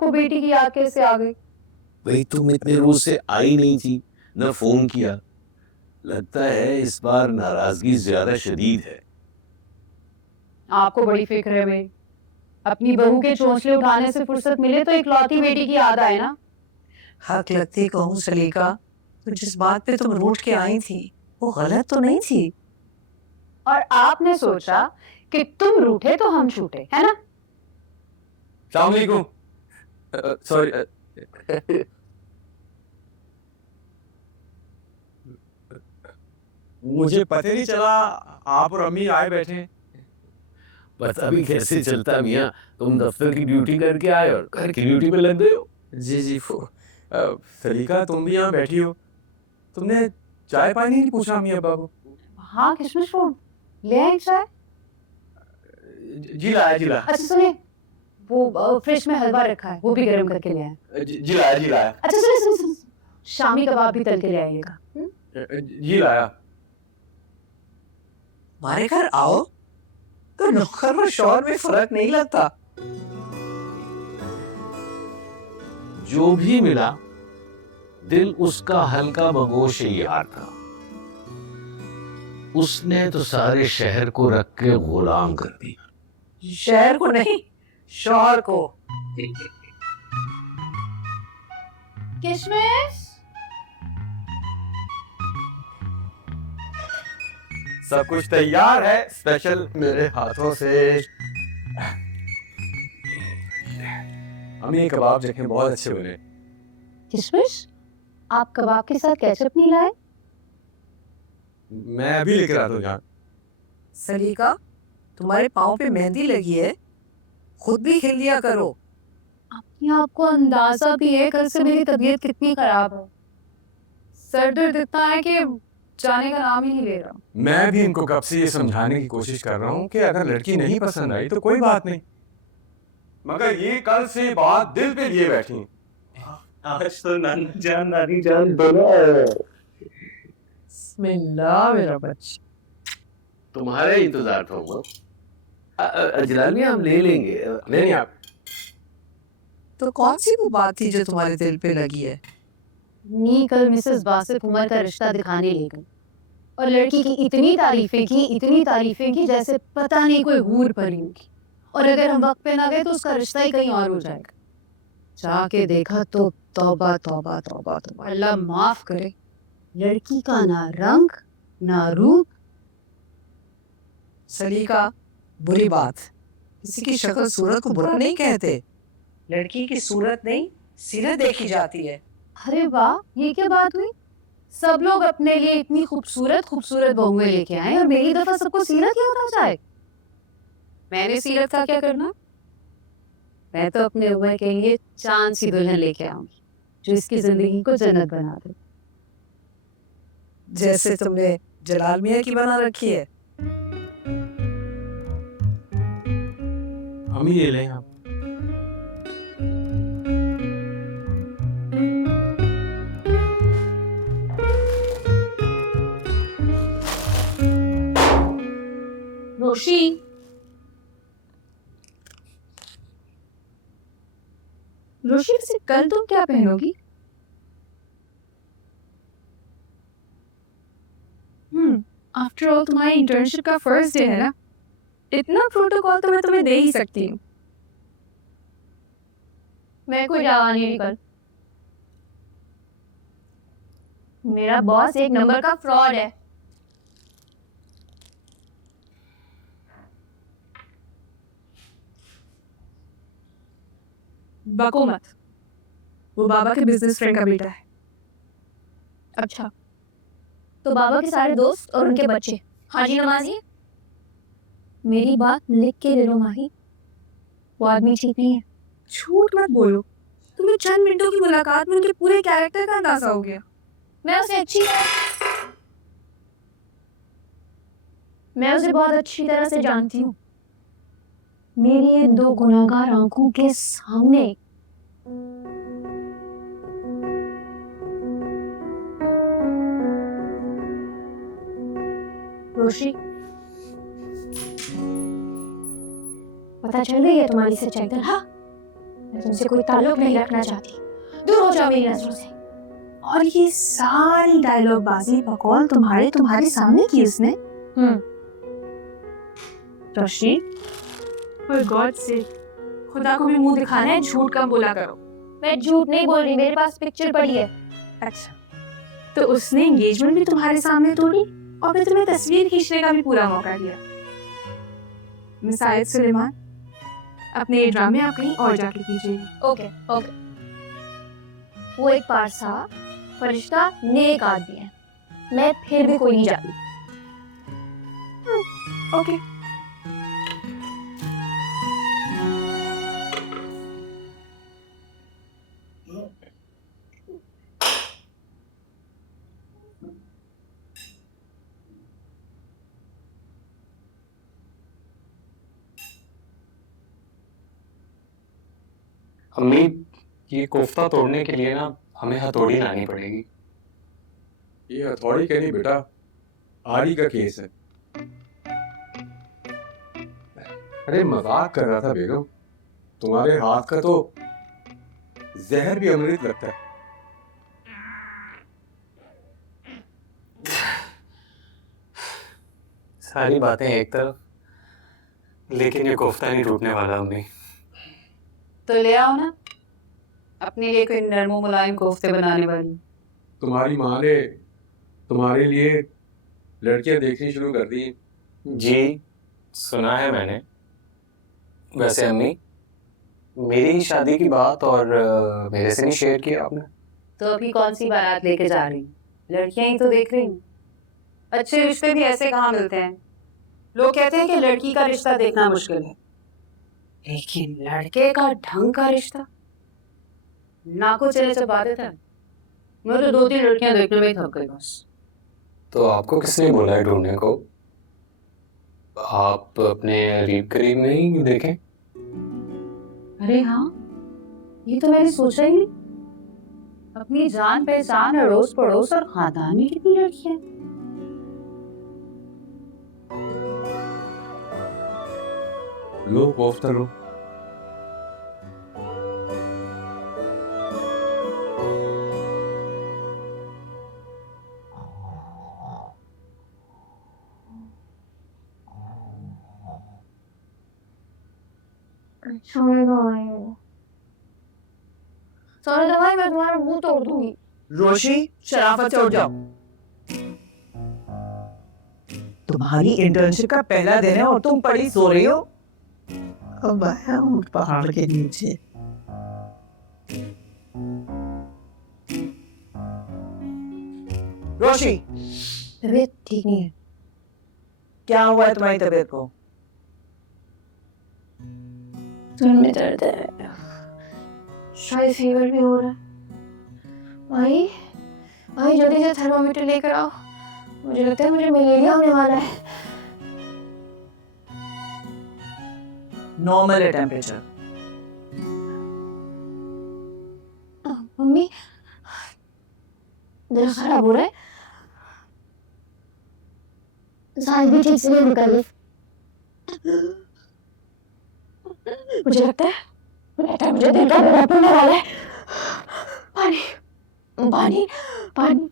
आपको बेटी की याद कैसे आ गई? भाई तुम इतने रोज से आई नहीं थी, न फोन किया। लगता है इस बार नाराजगी ज्यादा शदीद है। आपको बड़ी फिक्र है मेरी। अपनी बहू के चोंचले उठाने से फुर्सत मिले तो इकलौती बेटी की याद आए ना। हक लगती कहूँ सलीका, तो जिस बात पे तुम रूठ के आई थी वो गलत तो नहीं थी। और आपने सोचा कि तुम रूठे तो हम छूटे, है ना? अस्सलाम वालेकुम। सॉरी। मुझे पता नहीं चला आप और अम्मी आए बैठे। पता भी कैसे चलता मियाँ, तुम दफ्तर की ड्यूटी करके आए और घर की ड्यूटी में लग गए हो। जी सलीका तुम भी यहाँ बैठी हो, तुमने चाय पानी नहीं पूछा अम्मी अब्बा को? हाँ किशमिश फूड ले आए चाय। जी लाया। अच्छा सुनिए, वो फ्रिज में हलवा रखा है, वो भी गर्म करके ले आए। जी लाया। अच्छा सुनिए, शामी कबाब भी तल के ले आइएगा। जी लाया। हमारे घर आओ तो नौकर और शौहर में फर्क नहीं लगता। जो भी मिला दिल उसका हल्का बगोश यार था। उसने तो सारे शहर को रख के गुलाम कर दिया। शहर को नहीं, शौहर को। किशमिश सब कुछ तैयार है स्पेशल मेरे हाथों से। अम्मी कबाब देखें बहुत अच्छे बने। किशमिश, आप कबाब के साथ केचप नहीं लाए? मैं अभी लेकर आता हूँ जान। सलीका, तुम्हारे पाँव पे मेहंदी लगी है, खुद भी खिल दिया करो। अपने आप को अंदाजा भी है कल से मेरी तबीयत कितनी खराब है। सर दर्द इतना है कि जाने का नाम ही नहीं ले रहा। मैं भी इनको कब से ये समझाने की कोशिश कर रहा हूँ कि अगर लड़की नहीं पसंद आई तो कोई बात नहीं, मगर ये कल से बात दिल पे लिए बैठी। आज तो नानी जान दोनों। बिस्मिल्लाह मेरा बच्चा। तुम्हारा इंतजार था वो। अजलाल हम ले लेंगे। नहीं आप तो कौन सी वो बात थी जो तुम्हारे दिल पे लगी है? नी कल मिसेस बासित उमर का रिश्ता दिखाने ले गई और लड़की की इतनी तारीफें की जैसे पता नहीं कोई हूर परी होगी। और अगर हम वक्त पे ना गए तो उसका रिश्ता ही कहीं और हो जाएगा। जाके देखा तो तौबा तौबा तौबा तौबा, अल्लाह माफ करे, लड़की का ना रंग ना रूप। सलीका, बुरी बात, किसी की शक्ल सूरत को बुरा नहीं कहते। लड़की की सूरत नहीं, सीरत देखी जाती है। अरे वाह, ये क्या बात हुई? सब लोग अपने लिए इतनी खूबसूरत खूबसूरत बहुएं लेके आए और मेरी दफा सबको सीरत ही होना चाहे। मैंने सीरत का क्या करना? मैं तो अपने उमर के लिए चांद सी दुल्हन लेके आऊंगी जो इसकी जिंदगी को जन्नत बना दे। जैसे तुमने जलाल मियाँ की बना रखी है। अम्मी ले लें आप। रोशी, रोशी से कल तुम क्या पहनोगी? आफ्टर ऑल तुम्हारी इंटर्नशिप का फर्स्ट डे है ना, इतना प्रोटोकॉल तो मैं तुम्हें दे ही सकती हूँ। मैं कोई जवानी नहीं कल। मेरा बॉस एक नंबर का फ्रॉड है। बको मत, वो बाबा के बिजनेस फ्रेंड का बेटा है। अच्छा, तो बाबा के सारे दोस्त और उनके बच्चे हाजी नमाजी। मेरी बात लिख के ले लो माही, वो आदमी ठीक नहीं है। झूठ मत बोलो, तुम्हें चंद मिनटों की मुलाकात में उनके पूरे कैरेक्टर का अंदाजा हो गया। मैं उसे बहुत अच्छी तरह से जानती हूँ। मेरी ये दो गुनाहगार आंखों के सामने रोशी, पता चल गई है तुम्हारी सच्चाई? हाँ, मैं तुमसे कोई ताल्लुक नहीं रखना चाहती, दूर हो जाओ मेरी नजरों से। और ये सारी डायलॉग बाजी बकौल तुम्हारे सामने की उसने। रोशनी, फॉर गॉड से खुदा को भी मुंह दिखाना है, झूठ कम बोला करो। मैं झूठ नहीं बोल रही, मेरे पास पिक्चर पड़ी है। अच्छा, तो उसने एंगेजमेंट भी तुम्हारे सामने तोड़ी और फिर तुम्हें तस्वीर खींचने का भी पूरा मौका दिया। मिस आयत सुलेमान, अपने ये ड्रामे आप कहीं और जाके कीजिए। ओके ओके, वो एक पारसा फरिश्ता नेक आदमी है, मैं फिर भी कोई नहीं जाती। ओके। अम्मी, ये कोफ्ता तोड़ने के लिए ना हमें हथौड़ी लानी पड़ेगी। ये हथौड़ी के नहीं बेटा, आड़ी का केस है। अरे मजाक कर रहा था बेगम, तुम्हारे हाथ का तो जहर भी अमृत लगता है। सारी बातें एक तरफ, लेकिन ये कोफ्ता नहीं टूटने वाला अम्मी। तो ले आओ ना अपने लिए कोई नरमो मुलायम कोफ्ते बनाने वाली। तुम्हारी माँ ने तुम्हारे लिए लड़कियां देखनी शुरू कर दी। जी सुना है मैंने। वैसे अम्मी, मेरी शादी की बात और मेरे से नहीं शेयर किया आपने। तो अभी कौन सी बारात लेके जा रही, लड़कियां ही तो देख रही हूँ। अच्छे रिश्ते भी ऐसे कहाँ मिलते हैं। लोग कहते हैं कि लड़की का रिश्ता देखना मुश्किल है, लेकिन लड़के का ढंग का रिश्ता नाको चले चबा देता है। मैं तो 2-3 लड़कियां देखने में ही थक गई बस। तो आपको किसने बोला है ढूंढने को? आप अपने करीब करीब में ही देखें। अरे हाँ, ये तो मैंने सोचा ही नहीं। अपनी जान पहचान, अड़ोस पड़ोस और खानदान में कितनी लड़कियां हैं। लो कोफ्ता लो। सोने दवाई, सोने दवाई, मैं तुम्हारा मुंह तोड़ दूंगी। रोशी, शराफत से उठ जाओ। तुम्हारी इंटर्नशिप का पहला दिन है और तुम पड़ी सो रही हो। अब आया हूँ पहाड़ के नीचे। रोशी, तबीयत ठीक नहीं है। क्या हुआ है तुम्हारी तबीयत को? सर में दर्द है, शायद फीवर भी हो रहा है। भाई भाई जल्दी से थर्मामीटर लेकर आओ, मुझे लगता है मुझे मलेरिया होने वाला है। नॉर्मल है टेम्परेचर। मम्मी दिल खराब हो रहा है, सांस भी ठीक से नहीं निकल रही। मुझे लगता है मुझे दिल का दौरा पड़ने वाला है। पानी पानी पानी।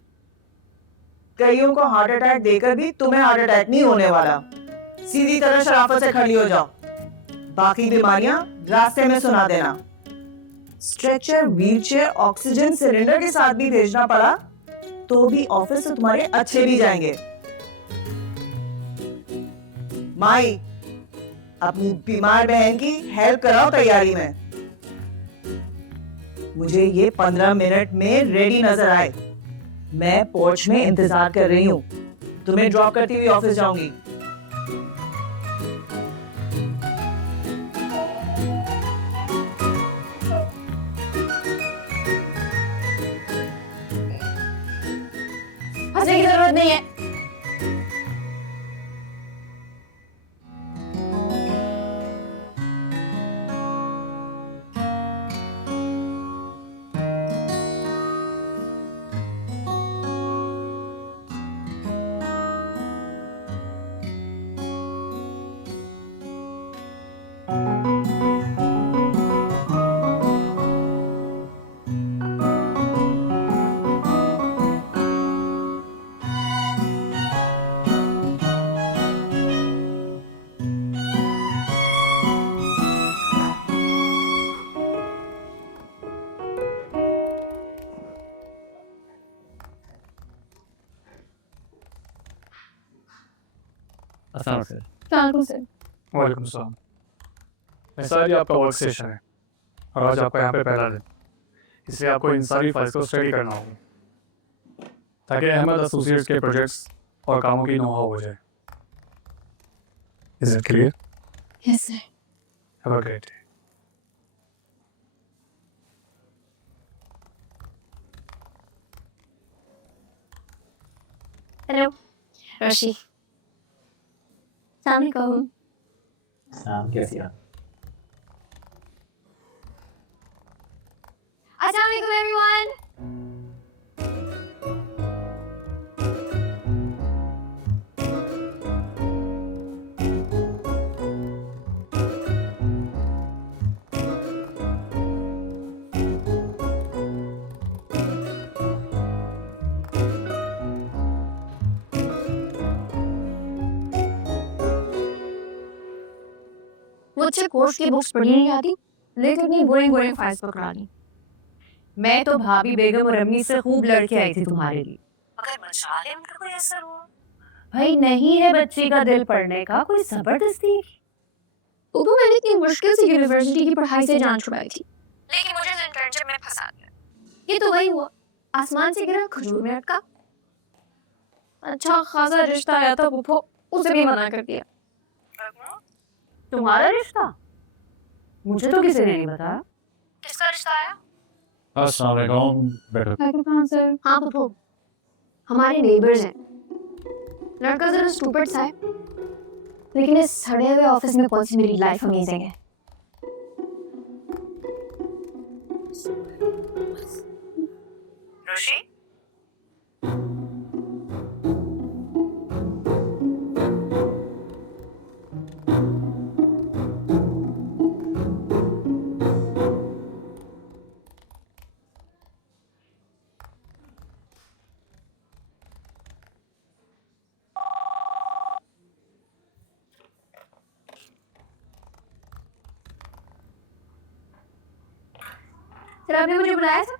कईयों को हार्ट अटैक देकर भी तुम्हें हार्ट अटैक नहीं होने वाला। सीधी तरह शराफत से खड़ी हो जाओ, बाकी बीमारियां रास्ते में सुना देना। स्ट्रेचर, व्हीलचेयर, ऑक्सीजन सिलेंडर के साथ भी भेजना पड़ा तो भी ऑफिस से तुम्हारे अच्छे भी जाएंगे। माई, अपनी बीमार बहन की हेल्प कराओ तैयारी में। मुझे ये 15 मिनट में रेडी नजर आए। मैं पोर्च में इंतजार कर रही हूँ। तुम्हें ड्रॉप करती हुई ऑफिस जाऊंगी। हंसने की जरूरत नहीं है। अस्सलाम सर। वालेकुम सर। वालेकुम सलाम। निसार, ये आपका वर्क स्टेशन है और आज आपका यहाँ पे पहला दिन, इसलिए आपको इन सारी फाइल्स को स्टडी करना होगा ताकि अहमद एसोसिएट्स के प्रोजेक्ट्स और कामों की नो हाउ हो जाए। Is it clear? Yes sir. Have a great day. Hello Roshi. सलाम अलैकुम। कैसी आप? अस्सलाम वालेकुम एवरीवन। मुझसे कोर्स की बुक्स पढ़नी नहीं आती, लेकिन अपनी बोरिंग बोरिंग फाइल्स पकड़ा ली। मैं तो भाभी बेगम और अम्मी से खूब लड़के आई थी तुम्हारे लिए, मगर मचाले उनका कोई असर हुआ? भाई नहीं है बच्ची का दिल पढ़ने का, कोई जबरदस्ती। वो मैंने इतनी मुश्किल से यूनिवर्सिटी की पढ़ाई से जान छुड़ाई थी, लेकिन मुझे इस इंटर्नशिप में फंसा दिया। ये तो वही हुआ, आसमान से गिरा खजूर में अटका। अच्छा खासा रिश्ता आया था पुप्पो, उसे भी मना कर दिया। तुम्हारा रिश्ता? मुझे तो किसी ने नहीं बताया। किसका रिश्ता आया? अस्सलाम वालेकुम। बैठो। सर। हाँ पुप्पो, हमारे नेबर्स हैं। लड़का जरा स्टूपिड सा है, लेकिन इस सड़े हुए ऑफिस में कौन सी मेरी लाइफ अमेजिंग है। रोशी, सर आपने मुझे बुलाया था?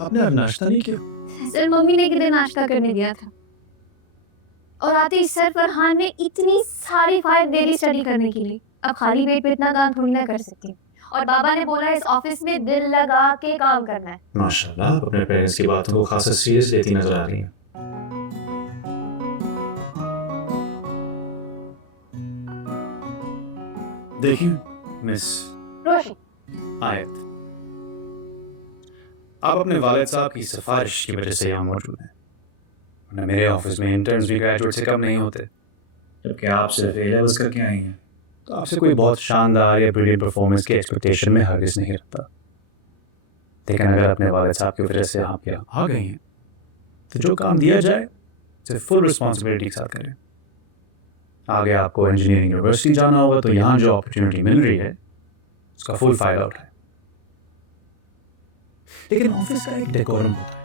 आपने अब नाश्ता नहीं किया? सर मम्मी ने किधर नाश्ता करने दिया था, और आते ही सर फरहान ने इतनी सारी फाइल दे दी स्टडी करने के लिए। अब खाली पेट पे इतना काम थोड़ी ना कर सकती, और बाबा ने बोला इस ऑफिस में दिल लगा के काम करना है। माशाल्लाह, आप अपने पेरेंट्स की बातों को खासा सीरियस लेती नजर आ रही हैं। देखिए मिस रोशी, आयत, आप अपने वालिद साहब की सिफारिश की वजह से यहाँ मौजूद हैं, वरना मेरे ऑफिस में इंटर्न्स भी ग्रेजुएट से कम नहीं होते। जबकि आप सिर्फ ए लेवल्स करके आई हैं, तो आपसे कोई बहुत शानदार या ब्रिलियंट परफॉर्मेंस की एक्सपेक्टेशन में हरगिज़ नहीं रखता। लेकिन अगर अपने वालिद साहब की वजह से आप यहाँ आ गई हैं, तो जो काम दिया जाए उसे फुल रिस्पॉन्सिबिलिटी के साथ करें। आगे आपको इंजीनियरिंग यूनिवर्सिटी जाना होगा, तो यहाँ जो अपॉर्चुनिटी मिल रही है उसका फुल फ़ायदा उठाएं। लेकिन ऑफिस का एक डेकोरम होता है।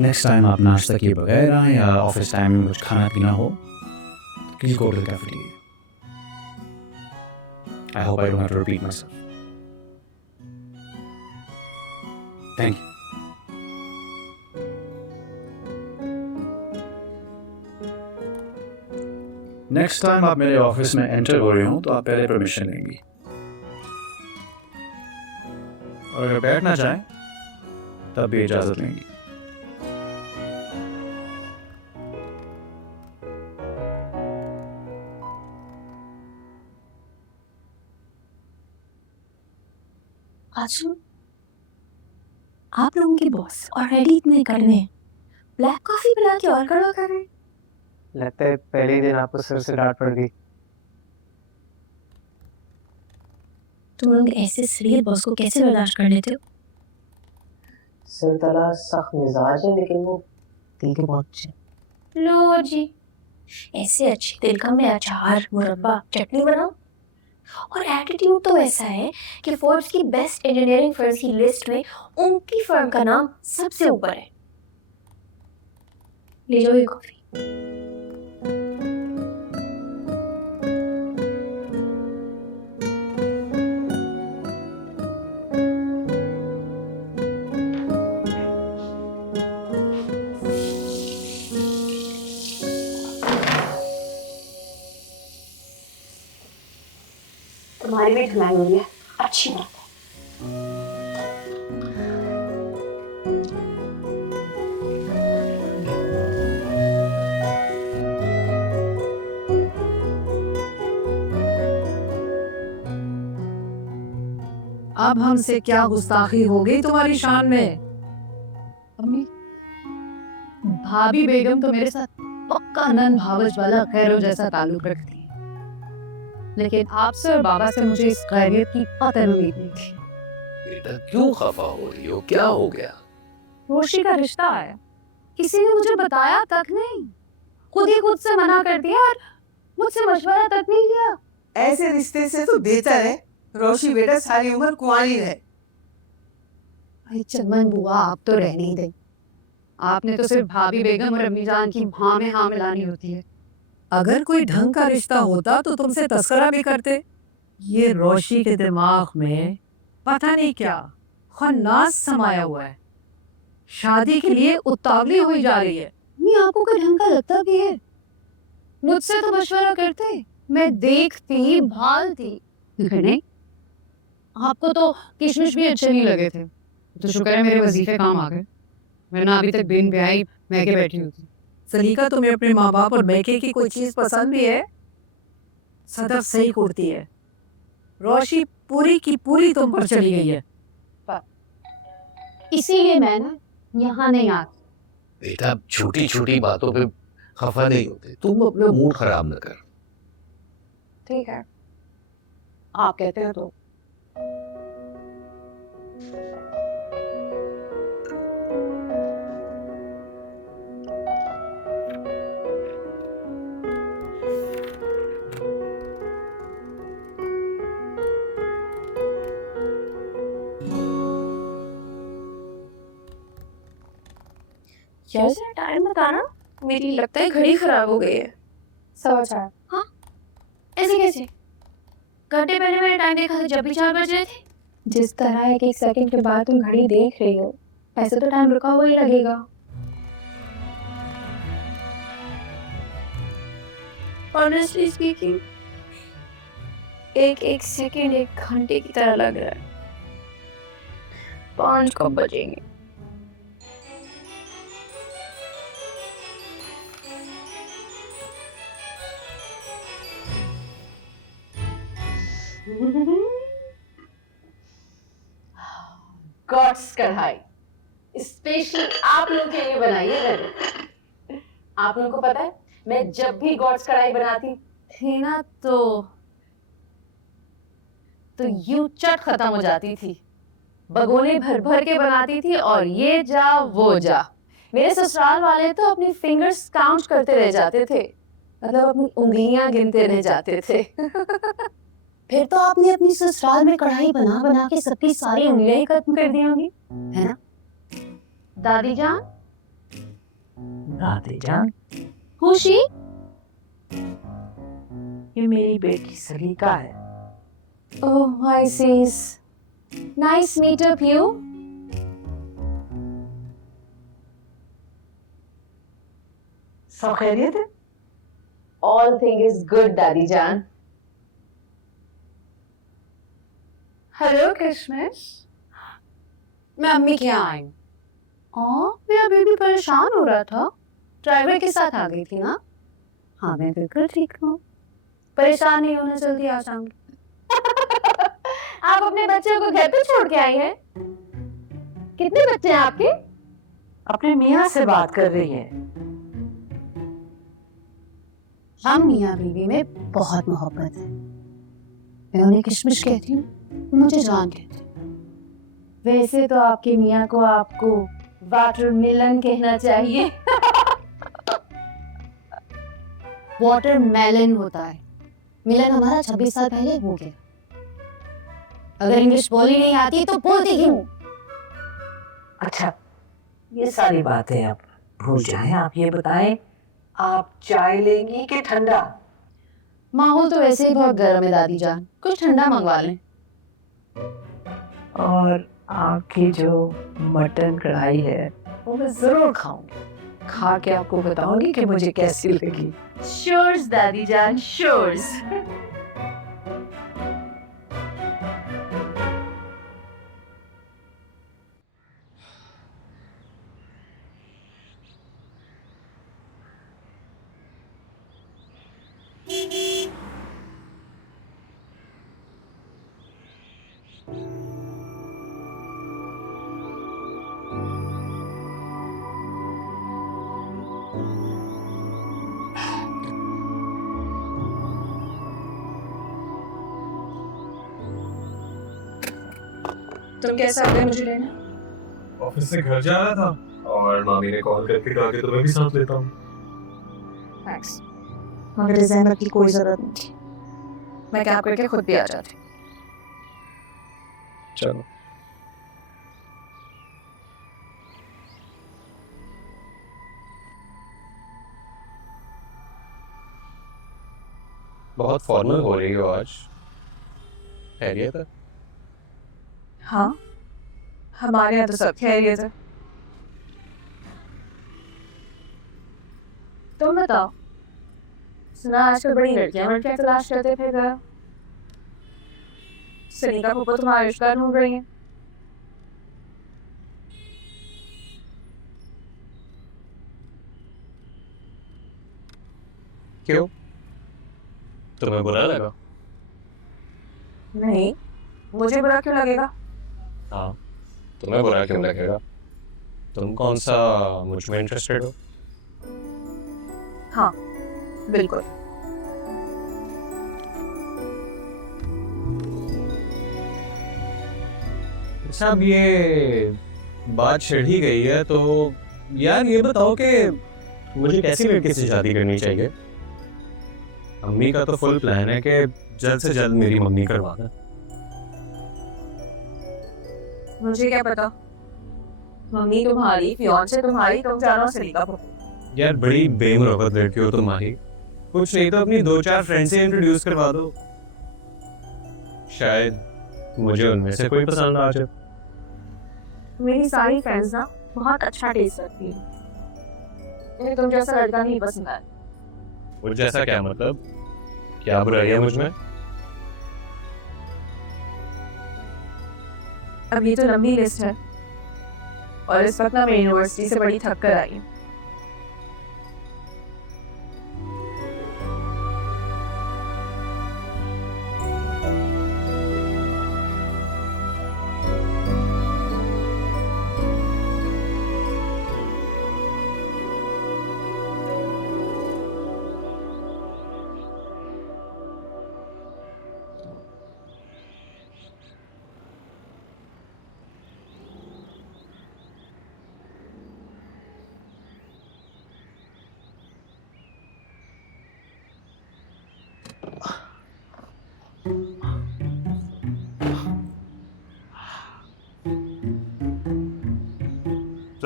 नेक्स्ट टाइम आप नाश्ता किए बगैर आए या ऑफिस टाइम में कुछ खाना पीना हो, please go to the cafeteria. I hope I don't have to repeat myself. Thank you. Next time आप मेरे ऑफिस में एंटर हो रहे हो तो आप पहले परमिशन लेंगी, और अगर बैठना चाहें तब भी इजाजत लेंगी। आजू, आप लोगों के बॉस ऑलरेडी इतने कड़वे हैं, ब्लैक कॉफी पिला के और कड़वा कर रहे हैं। लगता है पहले ही दिन आपको सर से डांट पड़ गई। तुम लोग ऐसे सीरियस बॉस को कैसे बर्दाश्त कर लेते हो? सर तला सख्त मिजाज है, लेकिन वो दिल के बहुत अच्छे हैं। लो जी, ऐसे अच्छे दिल का में अचार, मुरब्बा, चटनी बनाओ। और एटीट्यूड तो ऐसा है कि फोर्ब्स की बेस्ट इंजीनियरिंग फर्म्स की लिस्ट में उनकी फर्म का नाम सबसे ऊपर है। ले जाओ ये कॉफी। तुम्हारी भी ढलाई हुई है, अच्छी बात है। अब हमसे क्या गुस्ताखी हो गई तुम्हारी शान में? अम्मी, भाभी बेगम तो मेरे साथ पक्का नन भावज वाला खैरो जैसा ताल्लुक रखती है, लेकिन आपसे और बाबा से मुझे इस खैरियत की कतई उम्मीद नहीं थी। बेटा क्यों खफा हो रही हो, क्या हो गया? रोशी का रिश्ता आया, किसी ने मुझे बताया तक नहीं, खुद ही खुद से मना कर दिया और मुझसे मशवरा तक नहीं लिया। ऐसे रिश्ते से तो बेहतर है रोशी बेटा सारी उम्र कुंवारी रहे। भाई चमन बुआ, आप तो रह नहीं दें। आपने तो सिर्फ भाभी बेगम और अम्मी जान की हाँ में हाँ मिलानी होती है। अगर कोई ढंग का रिश्ता होता तो तुमसे तस्करा भी करते। ये रोशी के दिमाग में पता नहीं क्या खन्नास समाया हुआ है, शादी के लिए उतावली हुई जा रही है। अम्मी, आपको कोई ढंग का लगता भी है? मुझसे तो मशवरा करते, मैं देखती भालती, लेकिन नहीं, आपको तो किशमिश भी अच्छे नहीं लगे थे। तो शुक्र है मेरे वजीफे काम आ गए, वरना अभी तक बिन ब्याही महके बैठी होती। सलीका, तुम्हें अपने माँ बाप और मैके की कोई चीज पसंद भी है? सदफ सही कुर्ती है, रोशी पूरी की पूरी तुम पर चली गई है। इसीलिए मैं ना यहाँ नहीं आती। बेटा छोटी छोटी बातों पे खफा नहीं होते, तुम अपना मूड खराब न कर। ठीक है, आप कहते हो तो। यार जरा टाइम बताना, मेरी लगता है घड़ी खराब हो गई है। 4:15। हाँ, ऐसे कैसे? घंटे पहले मैंने टाइम देखा था जब भी 4 बज रहे थे। जिस तरह एक एक सेकंड के बाद तुम घड़ी देख रही हो, ऐसे तो टाइम रुका हुआ ही लगेगा। ऑनेस्टली स्पीकिंग, एक एक सेकंड एक घंटे की तरह लग रहा है। 5 कब बजेंगे? गॉड्स कढ़ाई स्पेशली आप लोगों के लिए बनाई है मैंने। आप लोगों को पता है, मैं जब भी गॉड्स कढ़ाई बनाती थी ना तो यूं चट खत्म हो जाती थी। बगोने भर भर के बनाती थी और ये जा वो जा। मेरे ससुराल वाले तो अपनी फिंगर्स काउंट करते रह जाते थे, मतलब अपनी उंगलियां गिनते रह जाते थे। फिर तो आपने अपनी ससुराल में कढ़ाई बना बना के सबकी सारी उंगलियां ही खत्म कर दी होंगी, है ना दादी जान? दादी जान, खुशी, ये मेरी बेटी सलीका है। Oh I sees, nice meet up you. सब खैरियत है? ऑल थिंग इज गुड दादी जान। हेलो किशमिश, मैं अम्मी के यहाँ आई। मेरा बेबी परेशान हो रहा था, ड्राइवर के साथ आ गई थी ना। हाँ मैं बिल्कुल ठीक हूँ, परेशान नहीं होना, जल्दी आ जाऊंगी। आप अपने बच्चों को घर पे छोड़ के आई हैं? कितने बच्चे हैं आपके? अपने मियाँ से बात कर रही है। हम मियाँ बीवी में बहुत मोहब्बत है। मैं उन्हें किशमिश कहती हूँ, मुझे जान कहती हूँ। वैसे तो आपके मियाँ को आपको वाटरमेलन कहना चाहिए। वाटरमेलन होता है, मिलन हमारा 26 साल पहले हो गया। अगर इंग्लिश बोली नहीं आती तो बोलती क्यों? अच्छा, ये सारी बातें आप भूल जाएं। आप ये बताएं, आप चाय लेंगी कि ठंडा? माहौल तो वैसे ही बहुत गर्म है दादी जान, कुछ ठंडा मंगवा लें। और आपकी जो मटन कढ़ाई है वो मैं जरूर खाऊंगी, खा के आपको बताऊंगी कि मुझे कैसी लगी। श्योर्स दादी जान, श्योर्स। तुम कैसे आ गए मुझे लेने? ऑफिस से घर जा रहा था और मामी ने कॉल करके कहा कि तुम्हें भी साथ लेता हूँ। थैंक्स, मगर डिजाइनर की कोई जरूरत नहीं थी। मैं कैब करके खुद भी आ जाती। चलो। बहुत फॉर्मल हो रही हो आज। खैरियत है? हाँ, हमारे यहाँ तो सब खैरियत है। तुम बताओ, सुना आजकल बड़ी लड़कियां तलाश करते फिर गया। सनीका फूफो तुम्हारा रिश्ता ढूंढ रही है। क्यों? तुम्हें बुरा लगा? नहीं, मुझे बुरा क्यों लगेगा? हाँ, तुम्हें बुरा क्यों लगेगा? तुम कौन सा मुझ में इंटरेस्टेड हो? हाँ, बिल्कुल। अच्छा, अब ये बात छिड़ ही गई है तो यार ये बताओ कि मुझे कैसी लड़की से शादी करनी चाहिए? अम्मी का तो फुल प्लान है कि जल्द से जल्द मेरी मम्मी करवा दें। मुझे क्या पता, मम्मी तुम्हारी, फियांसे तुम्हारी, तुम जानो सनीका फूफो। यार बड़ी बेमुरवत लड़की हो तुम्हारी। कुछ नहीं तो अपनी 2-4 फ्रेंड से इंट्रोड्यूस करवा दो, शायद मुझे उनमें से कोई पसंद आ जाए। मेरी सारी फ्रेंड्स ना बहुत अच्छा टेस्ट रखती है। मुझे तुम जैसा लड़का नहीं पसंद है। मुझ जैसा क्या मतलब? क्या बुराई है मुझ में? अब ये तो लंबी लिस्ट है और इस वक्त ना मैं यूनिवर्सिटी से बड़ी थक कर आई हूँ।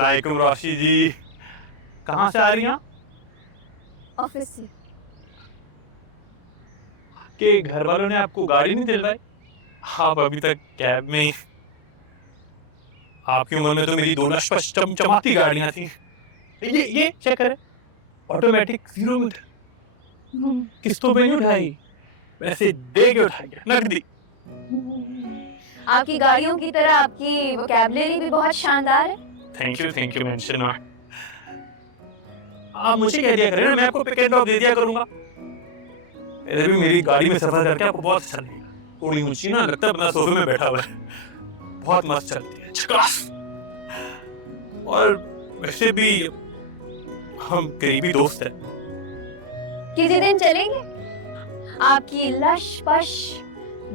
वालेकुम रोशी जी, कहाँ से आ रही हैं? ऑफिस से। कि घर वालों ने आपको गाड़ी नहीं दिलवाई? आप अभी तक कैब में ही। आपकी उम्र में तो मेरी 2 लक्ष चमचमाती गाड़ियां थी। ये चेक करें, ऑटोमेटिक 0 मीटर, किस्तों पे नहीं उठाई, वैसे दे के उठाई है, नकदी। आपकी गाड़ियों की तरह आपकी वोकैबुलरी भी बहुत शानदार है। Thank you mention not. आप मुझे कह दिया करें ना, मैं आपको पिक एंड ड्रॉप दे दिया करूंगा। इधर भी मेरी गाड़ी में सफर करके आपको बहुत अच्छा लगेगा। थोड़ी ऊंची ना, लगता है अपना सोफे में बैठा हुआ है। बहुत मस्त चलती है, झकास। और वैसे भी हम करीबी दोस्त हैं। किसी दिन चलेंगे आपकी लश पश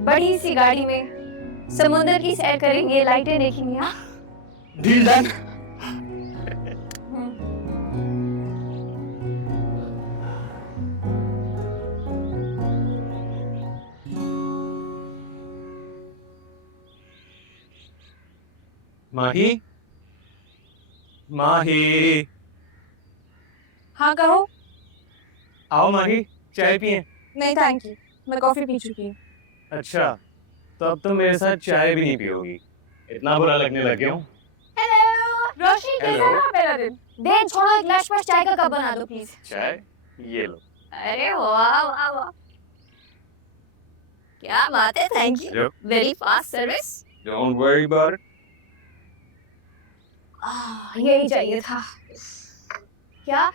बड़ी सी गाड़ी में, समुद्र की सैर करेंगे, लाइटें देखेंगे। हाँ, डील डन। माही, माही, हाँ कहो। आओ माही, चाय पिए। नहीं थैंक यू, मैं कॉफी पी चुकी हूँ। अच्छा, तो अब तो मेरे साथ चाय भी नहीं पियोगी। इतना बुरा लगने लग गया हूँ। हेलो रोशी, कैसा Hello. रहा मेरा दिन? दिन छोड़ो, एक ग्लास पर चाय का कप बना दो प्लीज। चाय ये लो। अरे वाह वाह वाह, क्या बात है, thank you, Yep. Very fast service. Don't worry about it. यही चाहिए था। क्या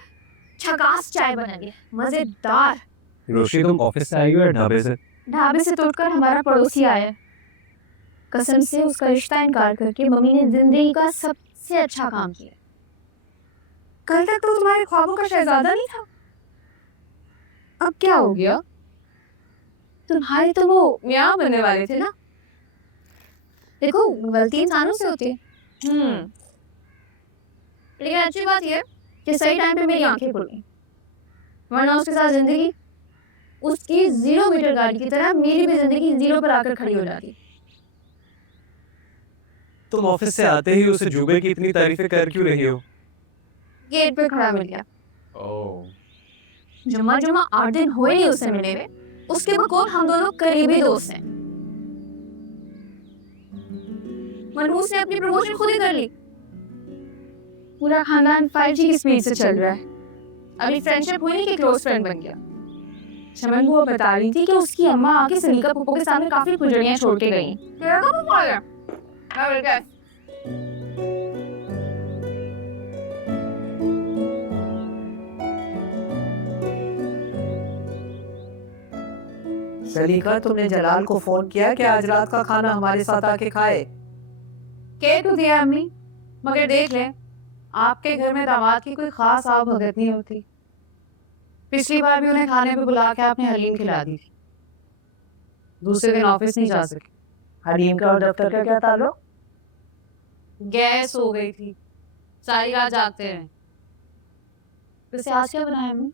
झकास चाय बना दी, मजेदार। रोशी, तुम ऑफिस से आई हो या ढाबे से? ढाबे से तोड़कर हमारा पड़ोसी आया है। कसम से उसका रिश्ता इनकार करके मम्मी ने जिंदगी का सबसे अच्छा काम किया। कल तक तो तुम्हारे ख्वाबों का शहजादा नहीं था, अब क्या हो गया? तुम्हारे तो वो मियाँ बनने वाले थे ना। देखो, गलती इंसानों से होती है। लेकिन अच्छी बात यह है कि सही टाइम पे मेरी आंखें खुल गई, वरना उसके साथ जिंदगी उसकी 0 मीटर गाड़ी की तरह मेरी भी जिंदगी 0 पर आकर खड़ी हो जाती। तुम ऑफिस से आते ही उसे जुबे की इतनी तारीफें कर क्यों रही हो? गेट पे खड़ा मिल गया। ओह, जुम्मा 8 दिन हुए नहीं उससे मिले हुए, उसके बकौल हम दोनों करीबी दोस्त हैं। मनहूस ने अपनी प्रमोशन खुद ही कर ली। पूरा खानदान 5G की स्पीड से चल रहा है। अभी फ्रेंडशिप हुई नहीं कि क्लोज फ्रेंड बन गया। शमन बुआ बता रही थी कि उसकी अम्मा आके सलीका पुप्पो के सामने काफी फुलझड़ियां छोड़ के गई। तेरा कब कॉल है? मैं बोल क्या? सलीका, तुमने जलाल को फोन किया कि आज रात का खाना हमारे साथ आके खाए? कह तो दिया अम्मी, मगर देख ले, आपके घर में दामाद की कोई खास आव भगत नहीं होती। पिछली बार भी उन्हें खाने पे बुला के आपने हलीम खिला दी थी। दूसरे दिन ऑफिस नहीं जा सके। हलीम का और दफ्तर का क्या ताल्लुक? गैस हो गई थी, सारी रात जागते रहे। वैसे आज क्या बनाया अम्मी?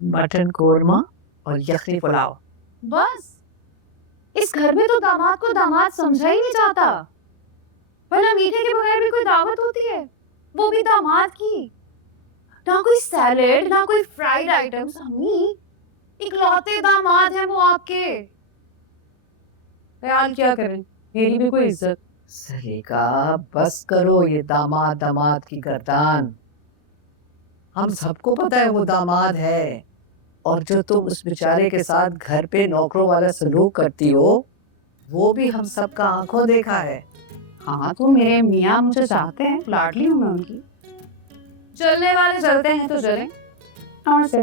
मटन कोरमा और यखनी पुलाव। बस इस घर में तो दामाद को दामाद समझा ही नहीं जाता, वरना मीठे के बगैर भी कोई दावत होती है, वो भी दामाद की। ना कोई सैलेड, ना कोई फ्राइड आइटम्स। अम्मी, इकलौते दामाद हैं वो आपके। ख्याल क्या करें, मेरी भी कोई इज्जत। सलीका, बस करो ये दामाद दामाद की गर्दान। हम सबको पता है वो दामाद है, और जो तुम उस बेचारे के साथ घर पे नौकरों वाला सलूक करती हो, वो भी हम सबका आंखों देखा है। हाँ, तो मेरे मियाँ मुझे चाहते हैं, लाडली हूँ मैं उनकी। चलने वाले चलते हैं तो चलें। और से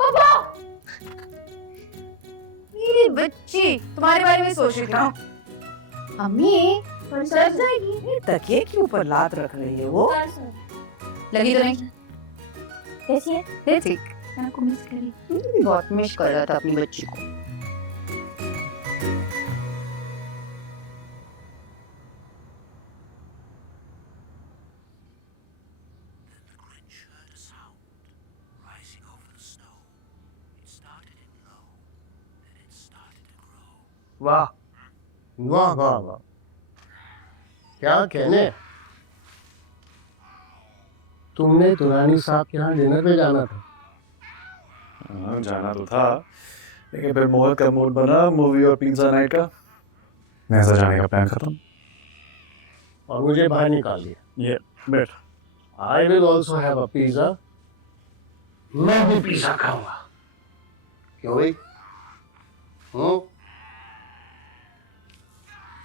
पापा, मेरी बच्ची तुम्हारे बारे में सोच रही थी। अम्मी, सर जाएगी। ये तकिए के ऊपर लात रख रही है वो। लगी तो नहीं? कैसी है? ये ठीक। मैं आपको मिस कर रही। बहुत मिस कर रहा था अपनी बच्ची को। वाह वाह वाह वाह, क्या कहने। तुमने दुरानी साहब के यहाँ डिनर पे जाना था? हाँ, जाना तो था, लेकिन फिर मोहत का मूड बना मूवी और पिज्जा नाइट का। ऐसा जाने का प्लान खत्म। और मुझे बाहर निकाल दिया। ये बैठ। I will also have a pizza. मैं भी पिज्जा खाऊंगा। क्यों भाई?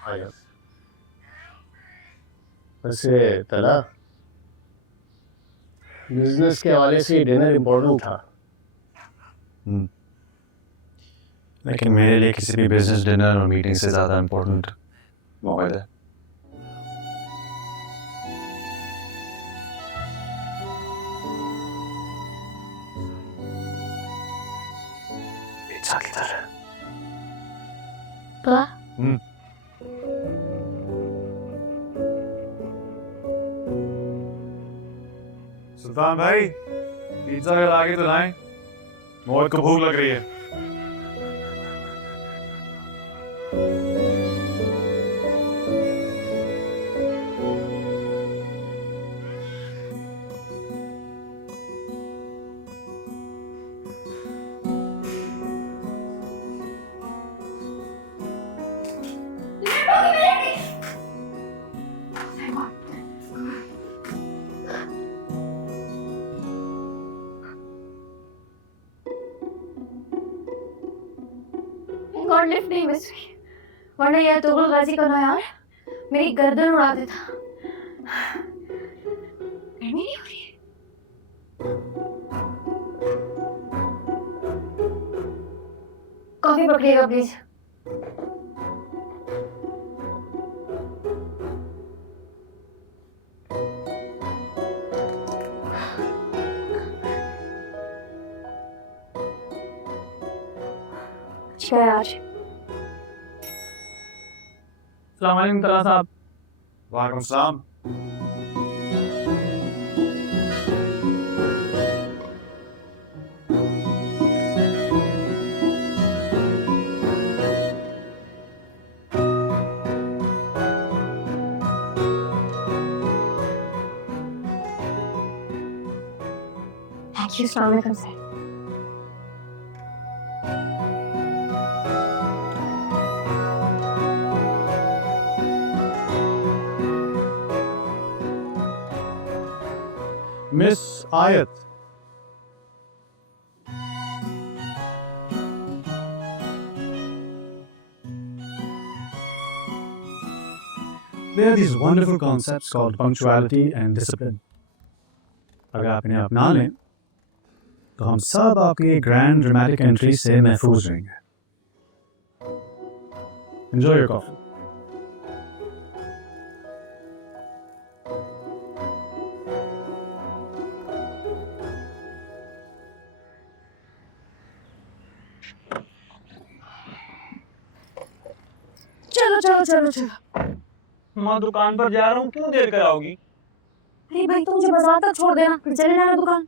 आया। वैसे तला, बिजनेस के हवाले से डिनर इम्पोर्टेंट था। लेकिन मेरे लिए किसी भी बिजनेस डिनर और मीटिंग से ज़्यादा इम्पोर्टेंट मोबाइल है। पिज्जा की तरह। का? सुल्तान भाई, पिज्जा अगर आगे तो लाएं, मोहत को भूख लग रही है। गॉड लिफ्ट नहीं मिस हुई, वरना यह तुगल गाजी का यार मेरी गर्दन उड़ा देता। गर्मी नहीं हो रही है? कॉफी पकड़िएगा प्लीज। ठीक है यार। अस्सलाम वालेकुम तला साहब। वालेकुम सलाम। Thank you. अस्सलाम वालेकुम sir. Miss Ayat, there are these wonderful concepts called punctuality and discipline. अगर आप इन्हें अपना लें तो हम सब आपकी ग्रैंड ड्रामेटिक एंट्री से महफूज रहेंगे। Enjoy your coffee. चलो चलो चलो चलो। मैं दुकान पर जा रहा हूँ, क्यों देर कराओगी? अरे भाई तुम मुझे बाजार तक छोड़ देना, फिर चले जाना दुकान।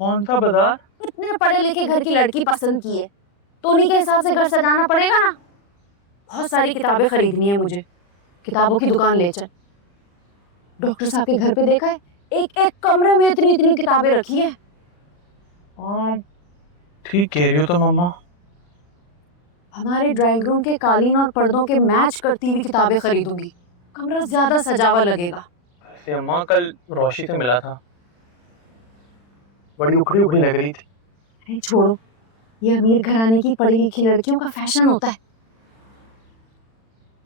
कौन सा बाजार? इतने पढ़े लिखे घर की लड़की पसंद की है तो उन्हीं के हिसाब से घर सजाना पड़ेगा ना। बहुत सारी किताबें खरीदनी है मुझे, किताबों की दुकान ले चल। डॉक्टर साहब के घर पे देखा है, एक एक कमरे में इतनी इतनी किताबें रखी है। ठीक कह रही हो तो मामा। हमारे ड्राइंग रूम के कालीन और पर्दों के मैच करती हुई किताबें खरीदूंगी, कमरा ज्यादा सजावा लगेगा। वैसे अम्मा कल रोशी से मिला था, बड़ी उखड़ी उखड़ी लग रही थी। अरे छोड़ो, ये अमीर घराने की पढ़ी लिखी लड़कियों का फैशन होता है।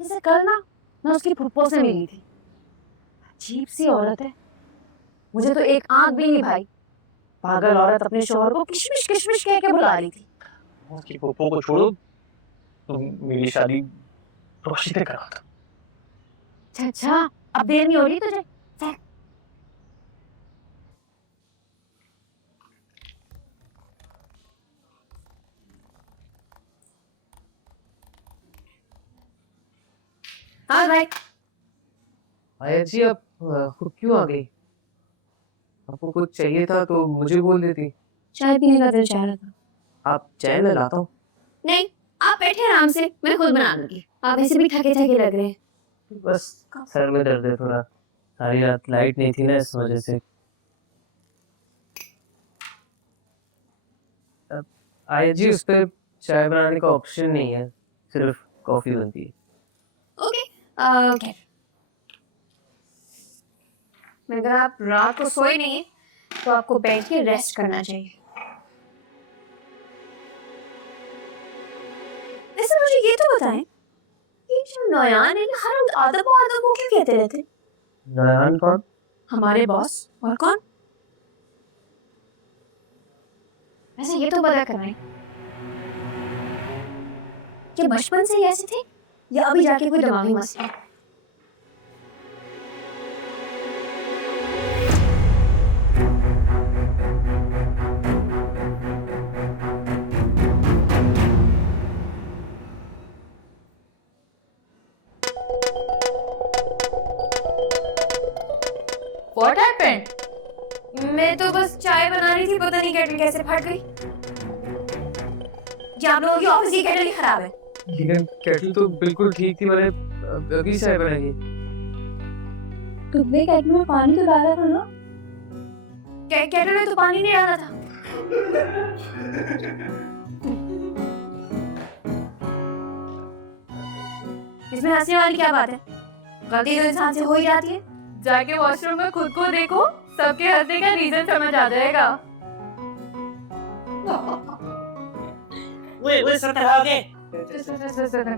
जैसे कल ना मैं उसकी फुप्पो से मिली थी, अजीब सी औरत है, मुझे तो एक आंख भी नहीं भाई। पागल औरत अपने शौहर को किशमिश किशमिश कह के बुला रही थी। उसकी फुप्पो को छोड़ो, तो मेरी शादी रोशी से करा था। अच्छा अच्छा, अब देर नहीं हो रही तुझे? चल। हाँ भाई। आयत जी आप खुद क्यों आ गई? आपको कुछ चाहिए था तो मुझे बोल देती। चाय पीने का दिल चाह रहा था। आप चाय मैं लाता हूँ। नहीं, आप बैठे आराम से, मैं खुद बना लूंगी। आप वैसे भी थके थके लग रहे हैं। बस सर में दर्द है थोड़ा, सारी रात लाइट नहीं थी ना, इस वजह से। आयत जी उस पे चाय बनाने का ऑप्शन नहीं है, सिर्फ कॉफी बनती है। Okay okay. अगर आप रात को सोए नहीं है तो आपको बैठ के रेस्ट करना चाहिए। वैसे मुझे ये तो बताएं, ये जो नयान है हर वक्त आदम को क्यों कहते रहते? नयान कौन? हमारे बॉस। और कौन? वैसे ये तो पता कर रहे हैं कि बचपन से ही ऐसे थे या अभी जाके कोई दिमागी मसला? What happened? मैं तो बस चाय बना रही थी, पता नहीं केटल कैसे फट गई। क्या आप लोगों की ऑफिस की केटल ही खराब है? लेकिन केटल तो बिल्कुल ठीक थी, मैंने अभी चाय बनाई। तुमने केटल में पानी तो डाला था ना? केटल में तो पानी नहीं डाला था। इसमें हंसने वाली क्या बात है? गलती तो इंसान से हो ही जाती है। जाके वॉशरूम में खुद को देखो, सबके हंसने का रीजन समझ आ जाएगा। वो सर आगे। सर